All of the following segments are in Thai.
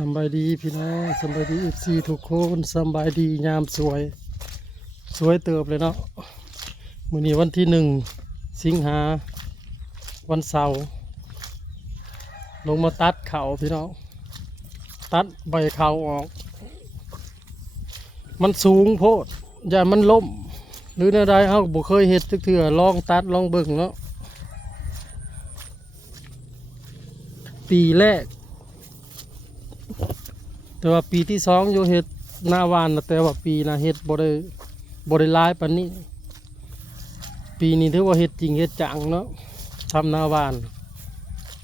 สำบายดีพี่น้องสำบายดีFCทุกคนสำบายดียามสวยสวยเติบเลยเนาะมื้อนี้วันที่1 สิงหาวันเสาร์ลงมาตัดเขาพี่น้องตัดใบเขาออกมันสูงโพดอย่ามันล้มหรือแนวใดเฮาบ่เคยเฮ็ดจักเทื่อลองตัดลองเบิ่งเนาะปีแรกแต่ว่าปีที่2อยู่เฮ็ดหน้าวานนะแต่ว่าปีน่ะเฮ็ดบ่ได้หลายปานนี้ปีนี้ถือว่าเฮ็ดจริงเฮ็ดจังเนาะทำหน้าวาน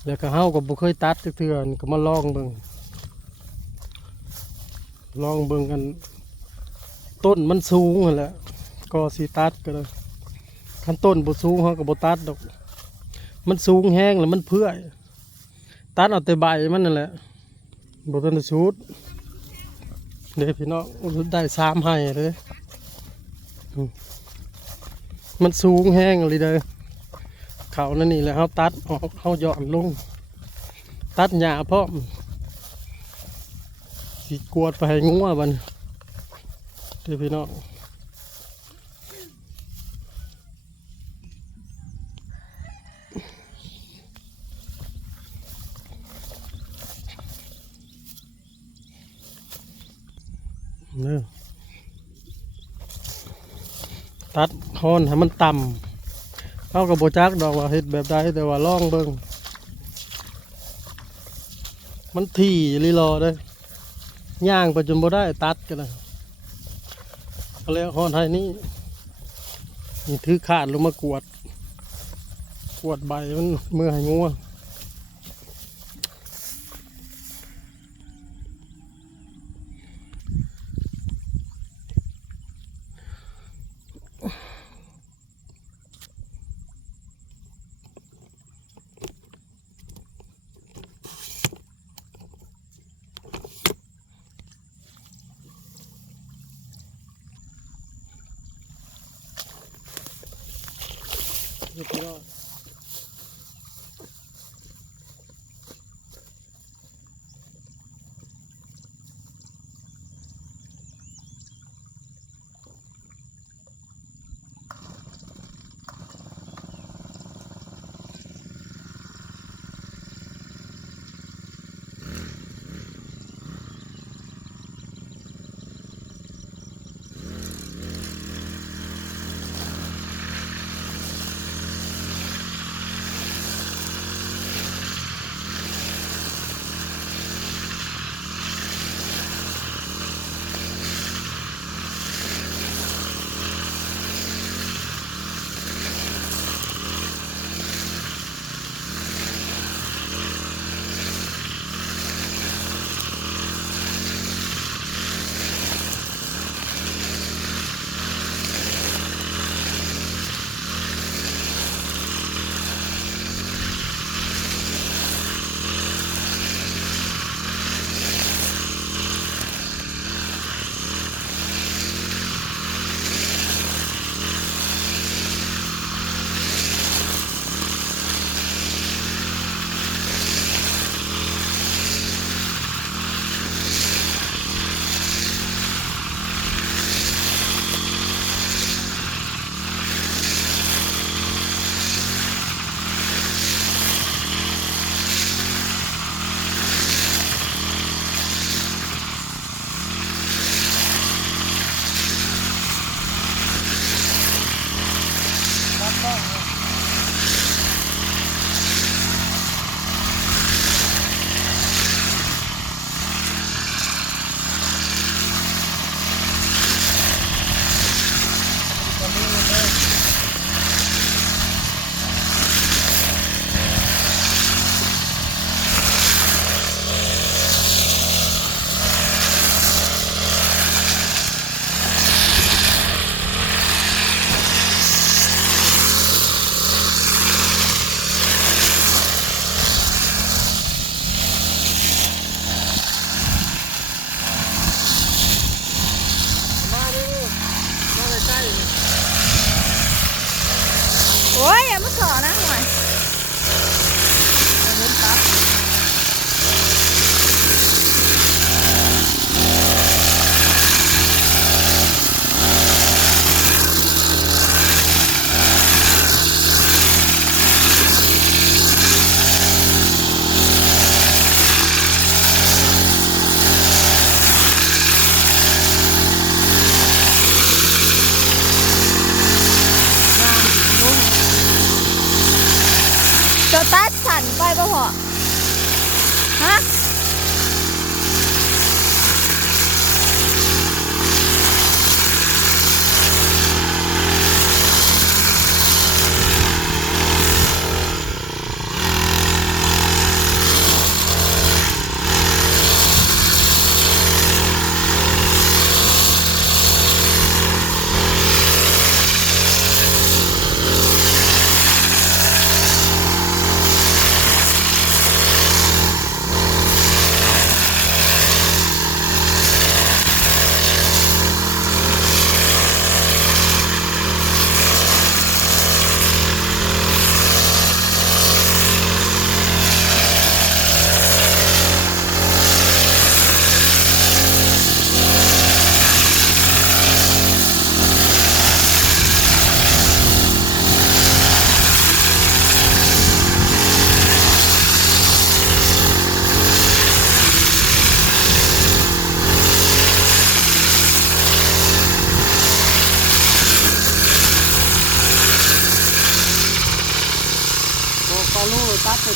แล้วก็เฮาก็บ่เคยตัดจักเทื่อนี่ก็มาลองเบิ่งกันต้นมันสูงนั่นแหละก็สิตัดก็เลยคันต้นบ่สูงเฮาก็บ่ตัดดอกมันสูงแห้งแล้วมันเพื่อยตัดเอาแต่ใบมันนั่นแหละบ่ทันได้สุดเด้พี่น้องได้3ให้เลยมันสูงแห้งเลยเด้อเขานั่นนี่แหละเฮาตัดออกเฮาหย่อนลงตัดหญ้าพร้อมสิกวดไปให้งัวบัดเด้พี่น้องเนี่ยตัดฮอนให้มันต่ำเขากับโบจักดอกว่าเฮ็ดแบบใดแต่ว่าลองเบิ่งมันถี่ลีรอได้ย่างไปจนบ่ได้ตัดกันนะก็เลยฮอนให้นี่ถือขาดลงมากวดใบมันเมื่อให้งัวเรียบร้อย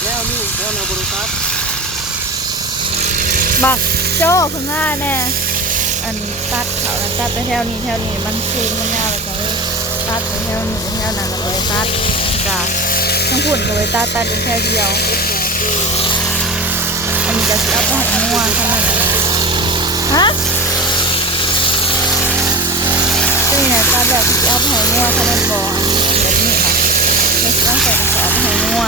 แถวนี้แถวนาบริษัท บักโจ้ขึ้นมาแน่อันตัดเขาแล้วตัดไปแถวนี้มันสูงมันยาวแล้วก็เลยตัดไปแถวนี้แถวนั้นแล้วก็เลยตัดจ้ะทั้งพุ่นก็เลยตัดอยู่แค่เดียวอันนี้จะสิเอาไปให้งัวเท่านั้นนะฮะนี่นะตัดแบบสิเอาไปให้งัวเท่านั้นบ่อันนี้แบบนี้ค่ะไม่ใช่ใส่กระสอบไปให้งัว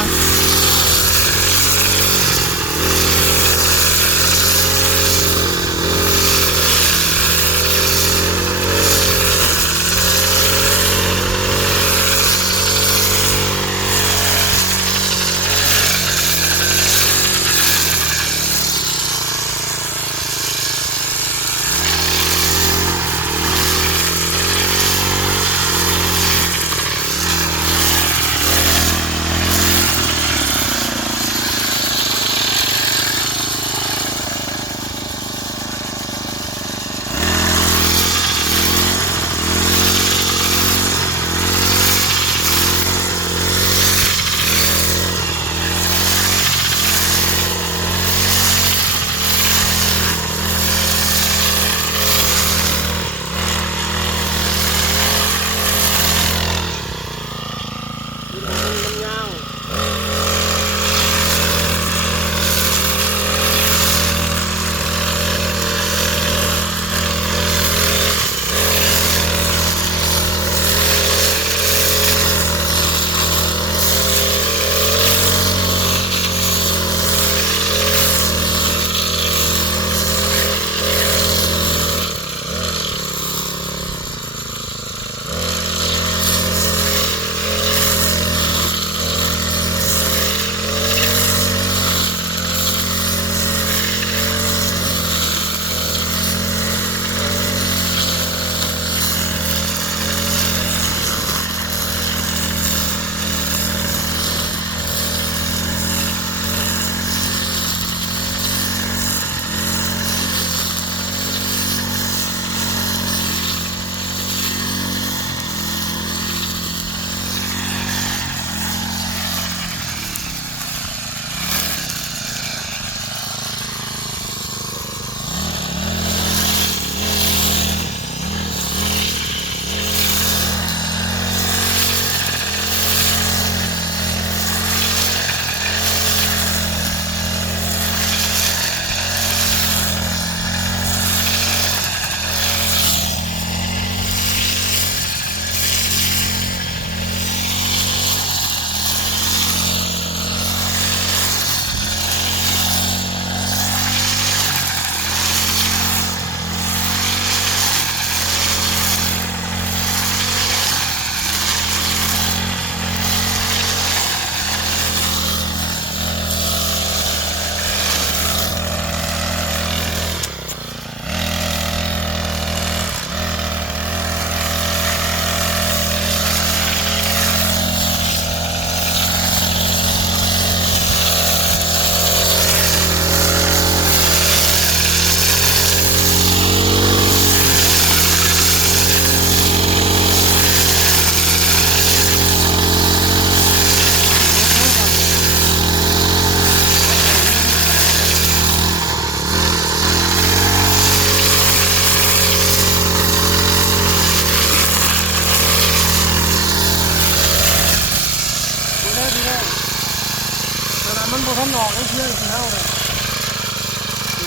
มันบ่ทันออกเชื่อสิเฮาเลย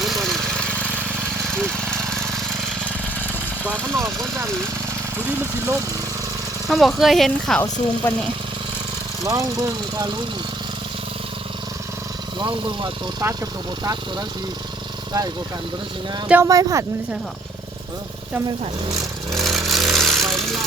นี่บ่นี่ว่ามันออกบ่จังผู้นี้มันสิล้ม เขาบอกเคยเห็นเขาสูงปานนี้ลองเบิ่งค่ะลุงลองเบิ่งว่าตัวตัดกับตัวบ่ตัดตัวนั้นสิได้กว่ากันตัวนั้นสิงามเจ้าไม้ผัดมันใช่เหรอเจ้าไม้ผัดไปไม่ได้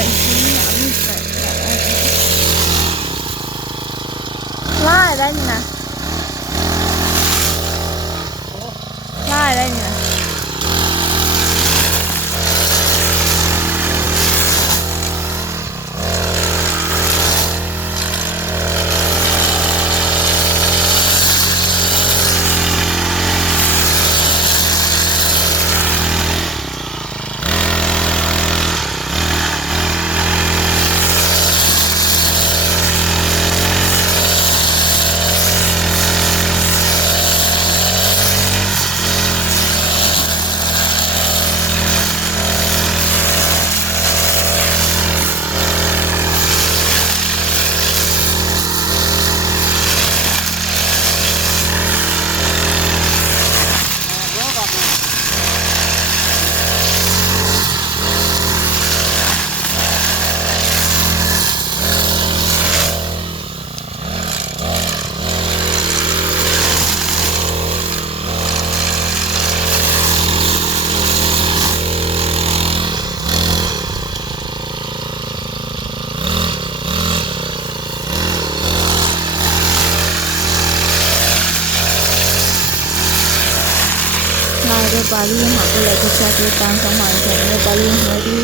อยชิ้นอ่ะมีใส่ไล่ได้นี่นะไล่ได้นี่นะไล่ด้วยปลาลี่หาก็เลยจะใช้ตัวตามสมัยของเนื้อปลาลี่หัวดี